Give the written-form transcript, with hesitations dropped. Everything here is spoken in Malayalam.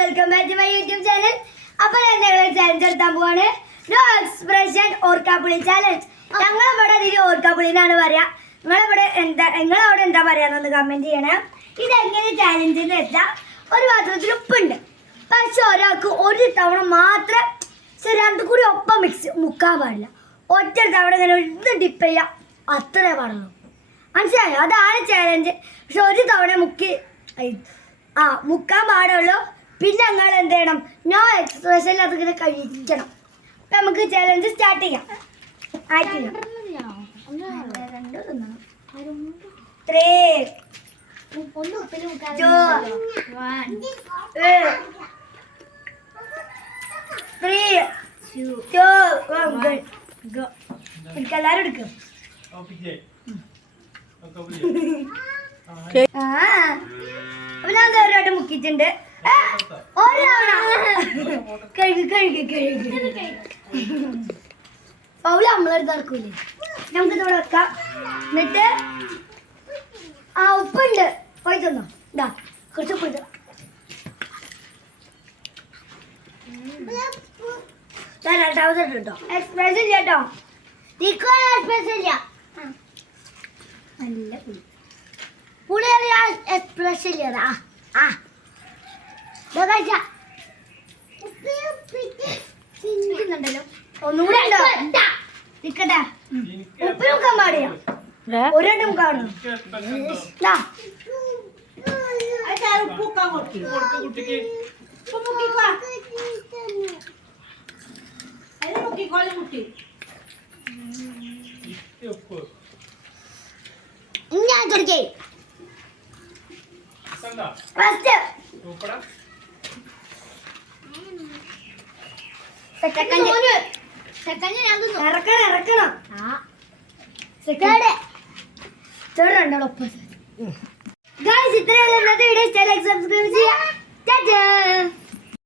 Welcome back to my YouTube channel. അപ്പോൾ ഞങ്ങൾ ചാലഞ്ച് എടുത്താൻ പോവാണ്. നോ എക്സ്പ്രഷൻ ഓർക്കാപ്പുളി ചാലഞ്ച്. ഞങ്ങളിവിടെ ഇതിൽ ഓർക്കാപ്പുളിന്നാണ് പറയാ. നിങ്ങളവിടെ എന്താ പറയാന്നൊന്ന് കമന്റ് ചെയ്യണം. ഇതെങ്ങനെ ചാലഞ്ച് എന്ന് വെച്ചാൽ ഒരു പാത്രത്തിൽ ഉപ്പുണ്ട്, പക്ഷെ ഒരാൾക്ക് ഒരു തവണ മാത്രം രണ്ടു കൂടി ഒപ്പം മുക്കാൻ പാടില്ല. ഒറ്റ തവണ ഇങ്ങനെ ഒന്ന് ഡിപ്പ് ചെയ്യാം, അത്രേ പാടുള്ളൂ. മനസ്സിലായോ? അതാണ് ചാലഞ്ച്. പക്ഷെ ഒരു തവണ മുക്കാൻ പാടുള്ളൂ. പിന്നെ ഞങ്ങൾ എന്ത് ചെയ്യണം? നോ എക്സ്പ്രഷൻ അതിങ്ങനെ കഴിക്കണം. അപ്പം നമുക്ക് ചാലഞ്ച് സ്റ്റാർട്ട് ചെയ്യാം. ആയിട്ടില്ല 3 2 1 go. എല്ലാരും എടുക്കും. അപ്പൊ ഞാൻ ഒരു വട്ടം മുക്കിയിട്ടുണ്ട്. പൗല നമ്മളെടുത്ത് നടക്കൂലേ? നമുക്ക് ഇവിടെ വെക്കാം. എന്നിട്ട് ഉപ്പുണ്ട്, പോയി തന്നോ. ഇതാ കുറച്ച് ഉപ്പ് ഇട്ടോ. എക്സ്പ്രസ് ഇല്ല കേട്ടോ, എക്സ്പ്രസ് ഇല്ല. നല്ല പുളി എക്സ്പ്രസ് ഇല്ല. ചിന്തിക്കുന്നുണ്ടല്ലോ. ഒന്നുകൂടെ ഉണ്ടോ? നിക്കട്ടെ, ഉപ്പ് നോക്കാൻ പാടില്ല. ഒരെണ്ണം കാണും. ഞാൻ തുടക്കേ ഫസ്റ്റ് ഇറക്കണം. ഗൈസ്, ഇത്രയുള്ള ഇന്നത്തെ വീഡിയോ. സബ്സ്ക്രൈബ് ചെയ്യാം.